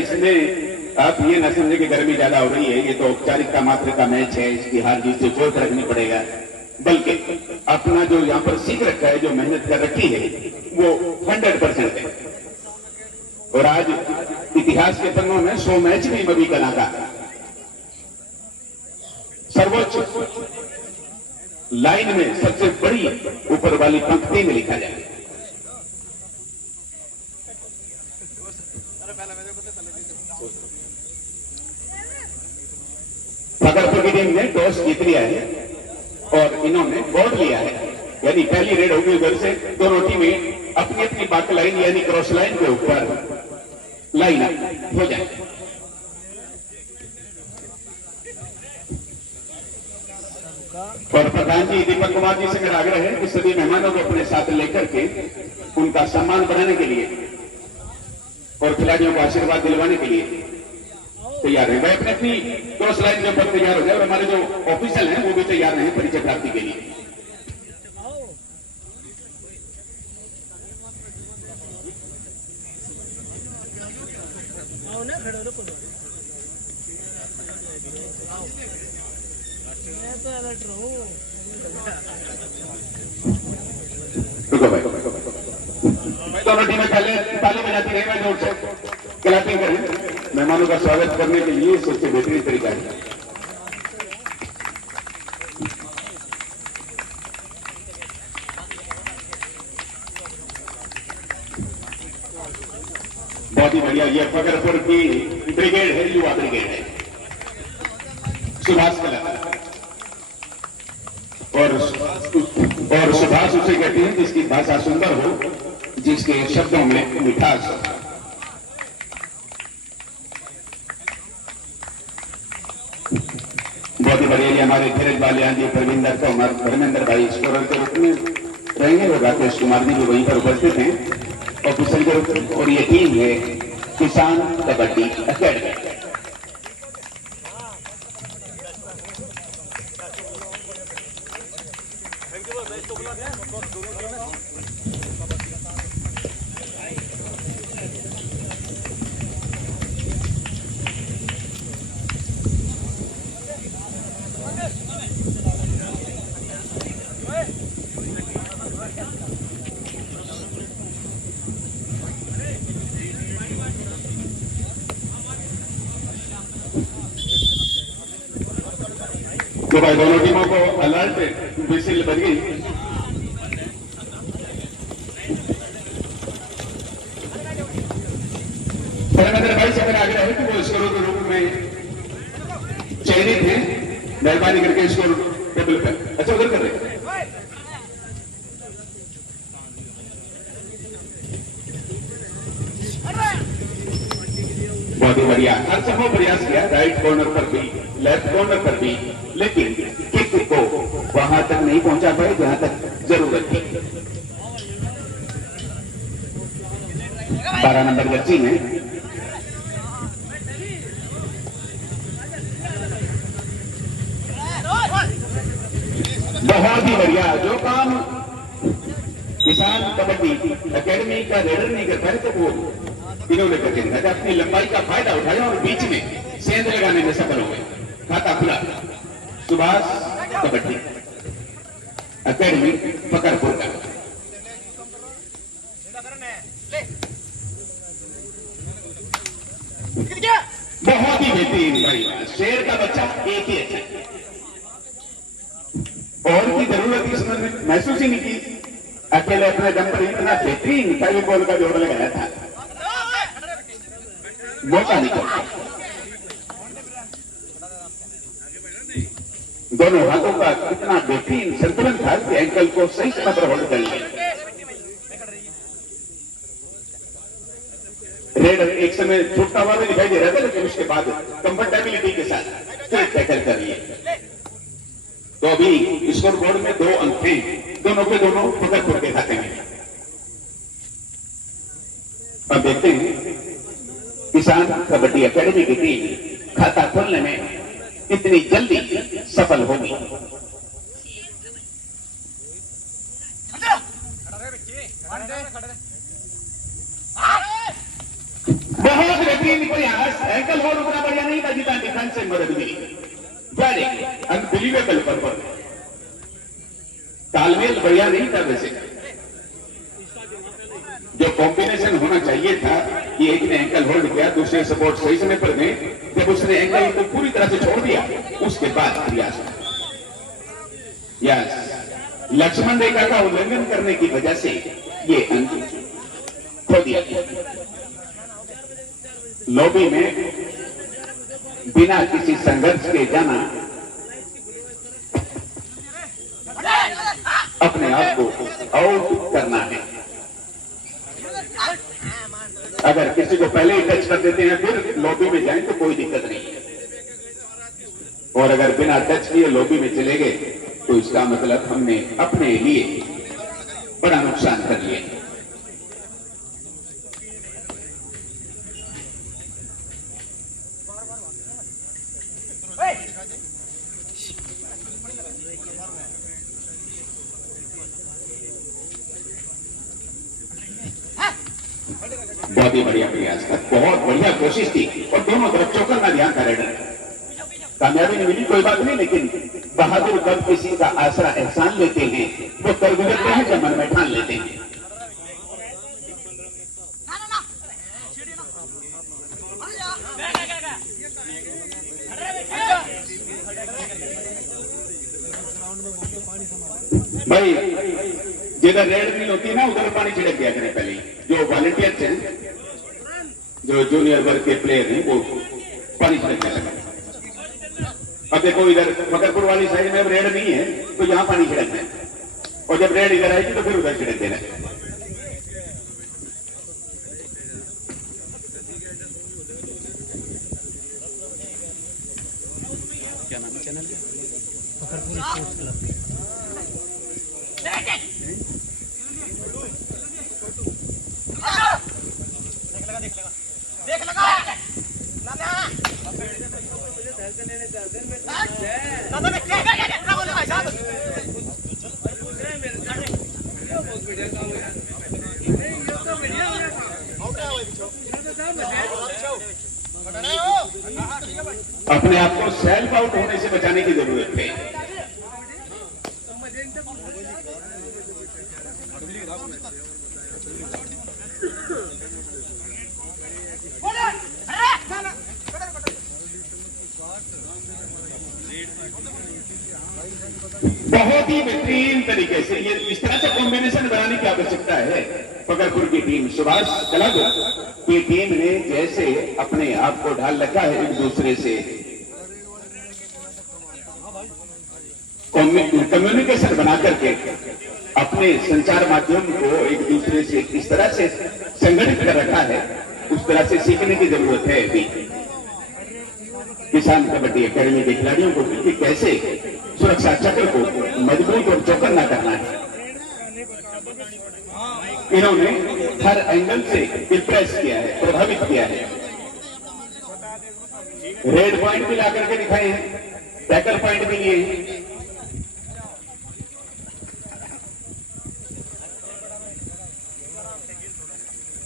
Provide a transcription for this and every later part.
इसमें आप ये ना समझे कि गर्मी ज्यादा हो रही है, ये तो औपचारिकता मात्र का मैच है, इसकी हार जीत से जोड़ रखनी पड़ेगा, बल्कि अपना जो यहाँ पर सीख रखा है, जो मेहनत कर रखी है, वो 100% है। और आज इतिहास के पन्नों में 100 मैच में मवी कला का सर्वोच्च लाइन में सबसे बड़ी ऊपर वाली पंक्ति में लिखा जाए। फकरपुर की टीम ने टॉस जीत लिया है और इन्होंने बॉल लिया है, यानी पहली रेड होगी उधर से। दोनों टीमें अपनी अपनी बाक लाइन यानी क्रॉस लाइन के ऊपर लाइन अप हो जाए। और प्रधान जी दीपक कुमार जी से मेरा आग्रह है कि सभी मेहमानों को अपने साथ लेकर के उनका सम्मान बढ़ाने के लिए और खिलाड़ियों को आशीर्वाद दिलवाने के लिए तैयार है। वह अपनी अपनी क्रॉस लाइन के ऊपर तैयार हो जाए और हमारे जो ऑफिसर हैं वो भी तैयार हैं परिचय प्राप्ति के लिए। दोनों टीमें पहले ताली बजाती रहे, जोर से क्लैपिंग करें। मेहमानों का स्वागत करने के लिए सबसे बेहतरीन तरीका है। बहुत ही बढ़िया, ये फकरपुर की ब्रिगेड है, युवा ब्रिगेड है, सुभाष कला। और सुभाष उसे कहते हैं जिसकी भाषा सुंदर हो, जिसके शब्दों में मिठास हो। बहुत ही बढ़िया, हमारे धीरज बालियान जी, परविंदर तोमर, धर्मेंद्र भाई स्कोरर के रूप में रहेंगे और राकेश कुमार जी भी वहीं पर उपस्थित हैं ऑफिसर के रूप में। और ये टीम है किसान कबड्डी अकेडमी। तो भाई दोनों टीमों को अलर्ट विसिल बज गई। धर्मेंद्र भाई से मेरा आग्रह है कि वो स्कोरों के रूप में चयनित हैं, मेहरबानी करके स्कोर टेबल पर। अच्छा उधर कर रहे बहुत ही बढ़िया, हर संभव प्रयास किया, राइट कॉर्नर पर भी, लेफ्ट कॉर्नर पर भी, लेकिन किक को वहां तक नहीं पहुंचा पाए जहां तक जरूरत थी। 12 नंबर बच्ची में बहुत ही बढ़िया, जो काम किसान कबड्डी अकेडमी का रेडर नहीं कर पाए तो वो इन्होंने करके दिखाया, अपनी लंबाई का फायदा उठाया और बीच में सेंध लगाने में सफल हो गए। खाता खुला। सुभाष कबड्डी अकेडमी फकरपुर का। बहुत ही बेहतरीन भाई, शेर का बच्चा एक ही अच्छा, और की जरूरत इसमें महसूस ही नहीं की। अकेले अपने दम पर इतना बेहतरीन पहले बॉल का जोड़ लगाया था, मौका निकल। दोनों हाथों का कितना बेहतरीन संतुलन था कि एंकल को सही समय पर होल्ड कर लिया। रेड एक समय छूटता हुआ भी दिखाई दे रहा था, लेकिन उसके बाद कंफर्टेबिलिटी के साथ टैकल कर लिए। तो अभी स्कोर बोर्ड में 2 अंक थे, दोनों के दोनों फकरपुर के खाते में। अब देखते हैं किसान कबड्डी अकेडमी की टीम खाता खोलने में कितनी जल्दी सफल होगी। बहुत बेहतरीन कोई मदद मिली। डायरेक्ट अनबिलीवेबल पर तालमेल बढ़िया नहीं था। वैसे जो कॉम्बिनेशन होना चाहिए था कि एक ने एंकल होल्ड किया, दूसरे सपोर्ट सही समय पर गए, जब उसने एंकल को पूरी तरह से छोड़ दिया उसके बाद प्रयास यस लक्ष्मण रेखा का उल्लंघन करने की वजह से ये अंक खो दिया। लॉबी में बिना किसी संघर्ष के जाना अपने आप को आउट करना है। अगर किसी को पहले ही टच कर देते हैं फिर लॉबी में जाएं तो कोई दिक्कत नहीं है, और अगर बिना टच किए लॉबी में चले गए तो इसका मतलब हमने अपने लिए बड़ा नुकसान कर लिया। बहुत ही बढ़िया प्रयास था, बहुत बढ़िया कोशिश थी और दोनों तरफ चौकर का ध्यान करे। कामयाबी नहीं मिली कोई बात नहीं, लेकिन बहादुर कब किसी का आसरा एहसान लेते हैं वो कर गुजरते हैं जब मन में ठान लेते हैं। भाई जिधर रेड नहीं होती ना उधर पानी छिड़क दिया करें। पहले जो वॉलंटियर्स हैं, जो जूनियर वर्ग के प्लेयर हैं, वो पानी छिड़क दिया करें। अब देखो इधर फकरपुर वाली साइड में रेड नहीं है तो यहां पानी छिड़कना है, और जब रेड इधर आएगी तो फिर उधर छिड़क देना है। क्या नाम है चैनल का? फकरपुर स्पोर्ट्स क्लब। अपने आप को सेल्फ आउट होने से बचाने की जरूरत है। बहुत ही बेहतरीन तरीके से ये इस तरह से कॉम्बिनेशन बनाने की आवश्यकता है। फकरपुर की टीम, सुभाष कलब की टीम ने जैसे अपने आप को ढाल रखा है एक दूसरे से, कम्युनिकेशन बना करके अपने संचार माध्यम को एक दूसरे से इस तरह से संगठित कर रखा है, उस तरह से सीखने की जरूरत है अभी। किसान कबड्डी अकेडमी के खिलाड़ियों को कि कैसे सुरक्षा चक्र को मजबूत और चौकन्ना करना है। इन्होंने हर एंगल से इंप्रेस किया है, प्रभावित किया है। रेड पॉइंट भी ला करके दिखाए हैं, टैकल पॉइंट भी लिए हैं।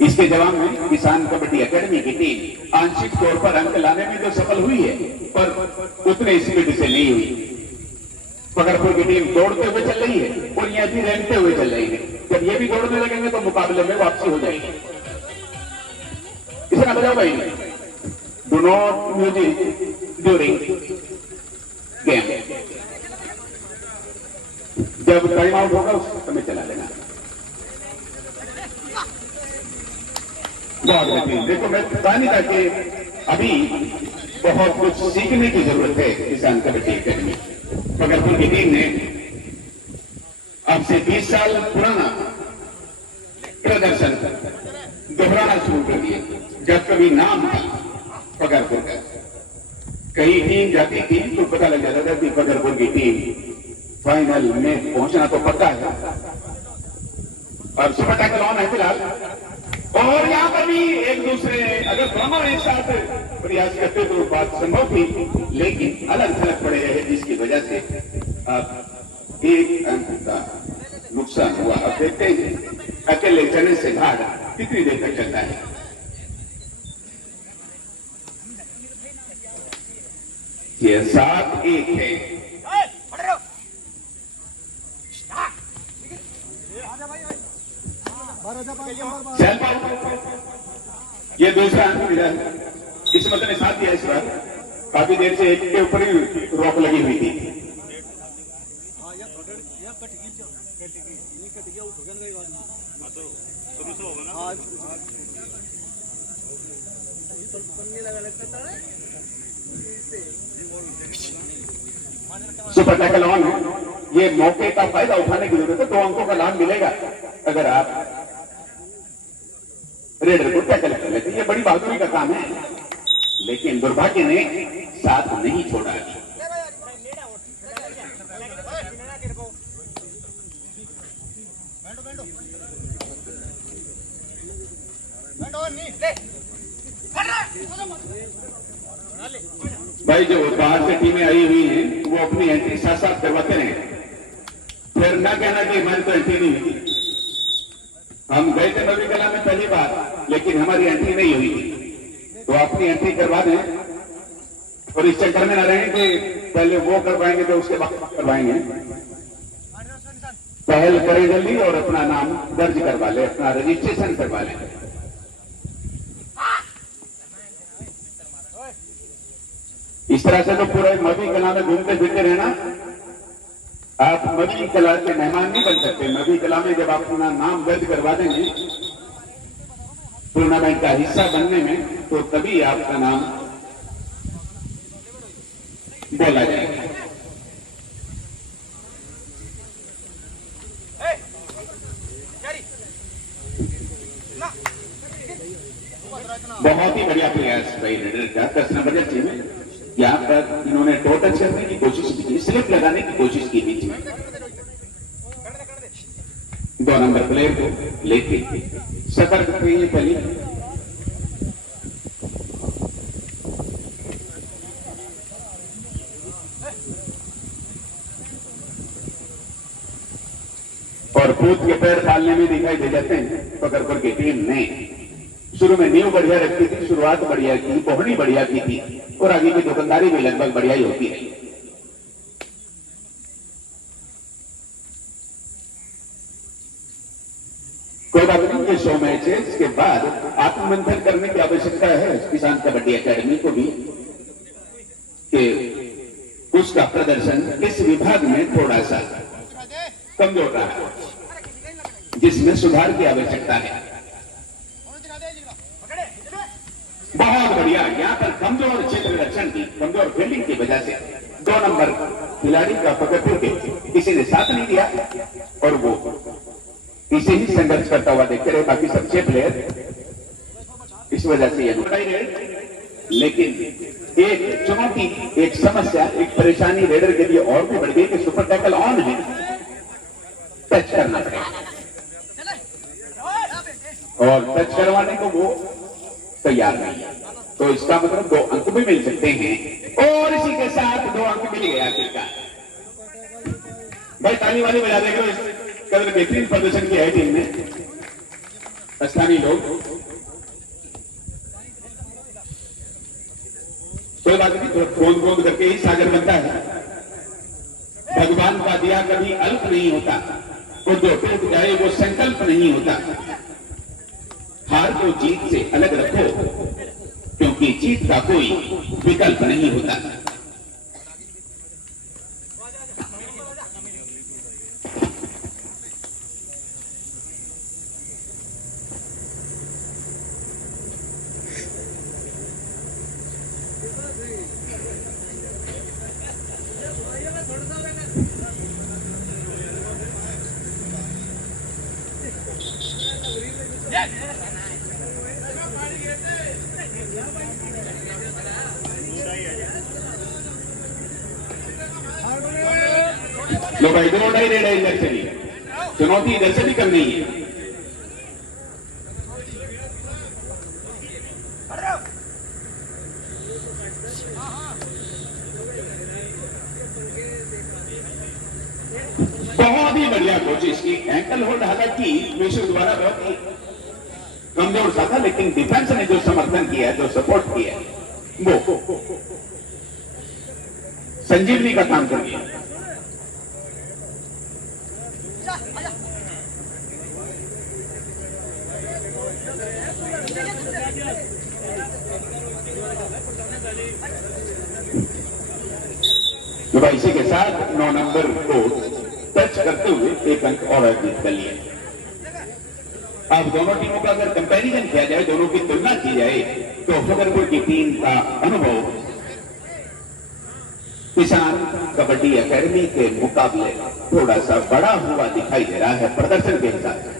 इसके जवाब में किसान कबड्डी अकेडमी की टीम आंशिक तौर पर अंक लाने में तो सफल हुई है, पर उतने स्पीड से नहीं हुई। फकरपुर की टीम दौड़ते हुए चल रही है और यह भी रेंगते हुए चल रही है। जब ये भी दौड़ने लगेंगे तो मुकाबले में वापसी हो जाएगी। इसे ना बजाओ भाई, do not music during game. जब टाइम आउट होगा उस समय चला लेना। बहुत बेहतरीन। देखो मैं बता नहीं था कि अभी बहुत कुछ सीखने की जरूरत है किसान कबड्डी अकेडमी। फकरपुर की टीम ने अब से 20 साल पुराना प्रदर्शन दोहराना शुरू कर दिया। जब कभी नाम था फकरपुर का, कई टीम जाती थी तो पता लग जाता था कि फकरपुर की टीम फाइनल में पहुंचना तो पक्का है। और सुपर टैकल ऑन है फिलहाल, और यहां पर भी एक दूसरे अगर दोनों एक साथ प्रयास करते तो बात संभव थी, लेकिन अलग थलग पड़े रहे जिसकी वजह से अब एक अंक का नुकसान हुआ। अब देखते हैं अकेले चलने से घाट कितनी देर तक चलता है। ये 7-1 है। चल ये दूसरा अंक मिला है। किस्मत ने साथ दिया इस बार। काफी देर से एक के ऊपर ही रोक लगी हुई थी। सुपर टैकल ऑन है। ये मौके का फायदा उठाने की जरूरत है। 2 अंकों का लाभ मिलेगा अगर आप रेडर को टैकल कर लेते। ये बड़ी बहादुरी का काम है, लेकिन दुर्भाग्य ने साथ नहीं छोड़ा। भाई जो बाहर से टीमें आई हुई हैं वो अपनी एंट्री साथ साथ करवाते रहे, फिर ना कहना कि हमारी तो एंट्री नहीं हुई। हम गए थे नवी कला में पहली बार, लेकिन हमारी एंट्री नहीं हुई थी। तो अपनी एंट्री करवा दें और इस चक्कर में ना रहें कि पहले वो करवाएंगे तो उसके बाद करवाएंगे। पहल करें जल्दी और अपना नाम दर्ज करवा ले, अपना रजिस्ट्रेशन करवा लें। इस तरह से तो पूरे मवी कला में घूमते फिरते रहना। आप मवी कला के मेहमान नहीं बन सकते। मवी कला में जब आप अपना नाम दर्ज करवा देंगे टूर्नामेंट का हिस्सा बनने में, तो तभी आपका नाम बोला जाएगा। बहुत ही बढ़िया प्रयास भाई रेडर का। 10 नंबर का टीम है। यहां पर इन्होंने टोटल करने की कोशिश की थी, स्लिप लगाने की कोशिश की थी। 2 नंबर प्लेयर को लेके सतर्क रहिए पहले। और कूद के पैर पालने में दिखाई दे जाते हैं। पकड़पुर की टीम ने शुरू में नींव बढ़िया रखती थी, शुरुआत बढ़िया की, पहुड़ी बढ़िया की थी और आगे की दुकानदारी भी लगभग बढ़िया ही होती है। कोई बात नहीं, ये 100 मैच है। इसके बाद आत्ममंथन करने की आवश्यकता है किसान कबड्डी अकेडमी को भी कि उसका प्रदर्शन इस विभाग में थोड़ा सा कमजोर रहा है, जिसमें सुधार की आवश्यकता है। बहुत बढ़िया। यहां पर कमजोर क्षेत्र रक्षण की, कमजोर फील्डिंग की वजह से 2 नंबर खिलाड़ी का पकड़ के किसी ने साथ नहीं दिया और वो इसे ही संघर्ष करता हुआ देखते रहे। बाकी सब 6 प्लेयर इस वजह से ये, लेकिन एक चुनौती, एक समस्या, एक परेशानी रेडर के लिए और भी बढ़ गई कि सुपर टैकल ऑन है, टच करना पड़ेगा और टच करवाने को वो तैयार नहीं है। तो इसका मतलब 2 अंक भी मिल सकते हैं और इसी के साथ 2 अंक मिल गए आखिरकार। भाई ताली वाली बजा देगा। इस कदर बेहतरीन प्रदर्शन किया है टीम ने। स्थानीय लोग कोई बात नहीं, तो गोंद गोंद करके ही सागर बनता है। भगवान का दिया कभी अल्प नहीं होता और जो टूट जाए वो संकल्प नहीं होता। हार को जीत से अलग रखो, क्योंकि जीत का कोई विकल्प नहीं होता। लो भाई, 2 ढाई रेड है इधर से भी। चुनौती इधर से भी करनी है। बहुत ही बढ़िया कोशिश की। एंकल होल्ड हालांकि विशु द्वारा बहुत ही कमजोर सा था, लेकिन डिफेंस ने जो समर्थन किया है, जो सपोर्ट किया है, वो संजीवनी का काम कर दिया। तो इसी के साथ 9 नंबर को टच करते हुए एक अंक और अर्जित कर लिया। अब दोनों टीमों का अगर कंपैरिजन किया जाए, दोनों की तुलना की जाए, तो फकरपुर की टीम का अनुभव किसान कबड्डी एकेडमी के मुकाबले थोड़ा सा बड़ा हुआ दिखाई दे रहा है प्रदर्शन के हिसाब से।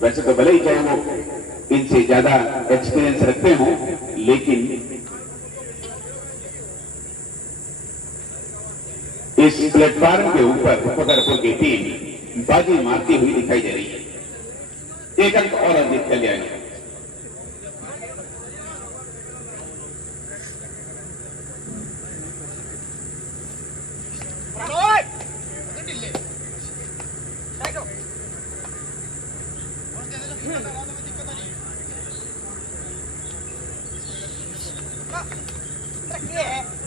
वैसे तो भले ही चाहे वो इनसे ज्यादा एक्सपीरियंस रखते हो, लेकिन इस प्लेटफॉर्म के ऊपर फकरपुर की टीम बाजी मारती हुई दिखाई दे रही है। एक अंक और अर्जित कर लिया है।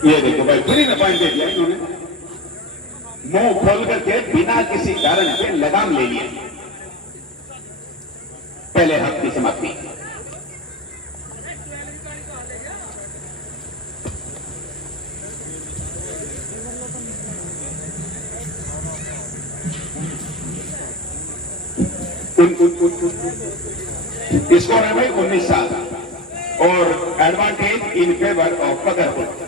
ये देखो भाई, फ्री में पॉइंट दे दिया इन्होंने, मुंह खोल करके बिना किसी कारण के लगाम ले लिया। पहले हाफ की समाप्ति। स्कोर है भाई 19-7 और एडवांटेज इन फेवर ऑफ फकरपुर।